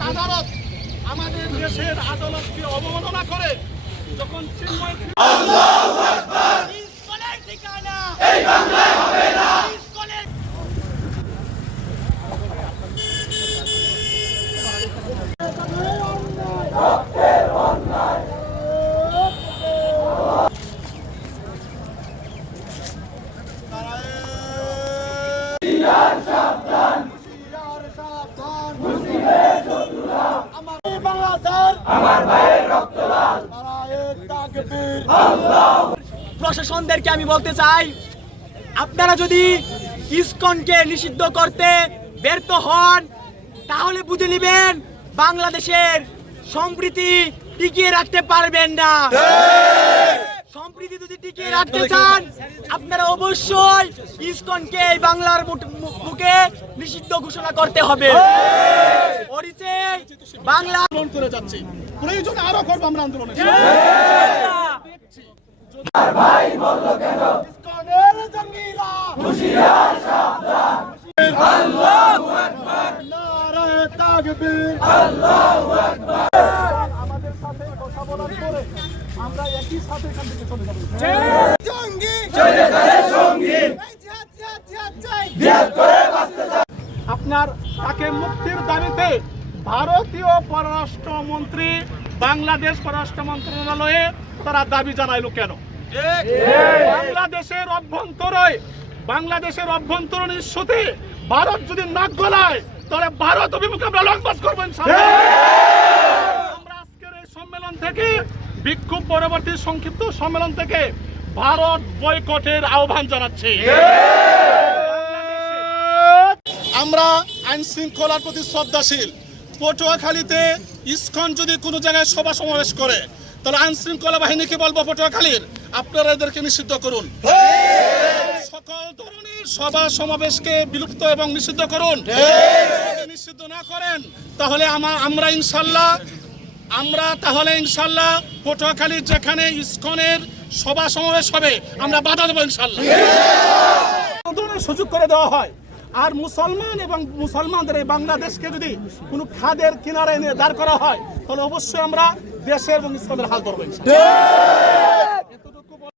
আদালত আমাদের দেশের আদালতকে অবমাননা করে যখন Yeah. ইসকনের প্রশাসনদেরকে আমি বলতে চাই, আপনারা যদি ইসকনকে নিষিদ্ধ করতে ব্যর্থ হন, তাহলে বুঝে নেবেন বাংলাদেশের সম্প্রীতি টিকিয়ে রাখতে পারবেন না। সম্প্রীতি যদি টিকিয়ে রাখতে চান আপনারা অবশ্যই ইসকনকে এই বাংলার বুট- মু- বুকে নিষিদ্ধ ঘোষণা করতে হবে। পরিচয় বাংলা আন্দোলন করে যাচ্ছি। প্রয়োজনে আরও করব আমরা আন্দোলনে। নারায়ে তাকবীর। আমাদের জঙ্গি আপনার তাকে মুক্তির দাবিতে ভারতীয় পররাষ্ট্রমন্ত্রী, বাংলাদেশ পররাষ্ট্র মন্ত্রণালয়ে তারা দাবি জানাইলো কেন? বাংলাদেশের অভ্যন্তরে বাংলাদেশের অভ্যন্তরীণ ইস্যুতে ভারত যদি নাক গলায়, তাহলে ভারত অভিমুখে আমরা লংমার্চ করব ইনশাআল্লাহ। আমরা আজকের এই সম্মেলন থেকে বিক্ষোভ পরবর্তী সংক্ষিপ্ত সম্মেলন থেকে ভারত বয়কটের আহ্বান জানাচ্ছি। আমরা আইন শৃঙ্খলার প্রতি শ্রদ্ধাশীল। পটুয়াখালীতে ইস্কন যদি কোনো জায়গায় সভা সমাবেশ করে, তাহলে আইন শৃঙ্খলা বাহিনীকে বলব পটুয়াখালীর? আপনারা এদেরকে নিষিদ্ধ করুন। সকল ধরনের সভা সমাবেশকে বিলুপ্ত এবং নিষিদ্ধ করুন। নিষিদ্ধ না করেন, তাহলে আমা- আমরা ইনশাল্লাহ আমরা তাহলে ইনশাল্লাহ পটুয়াখালীর যেখানে ইস্কনের সভা সমাবেশ হবে আমরা বাধা দেবো ইনশাল্লাহ। সুযোগ করে দেওয়া হয়। আর মুসলমান এবং মুসলমানদের এই বাংলাদেশকে যদি কোনো খাদের কিনারে এনে দাঁড় করা হয় তাহলে অবশ্যই আমরা দেশের এবং ইসলামের হাল ধরবো ইনশাআল্লাহ।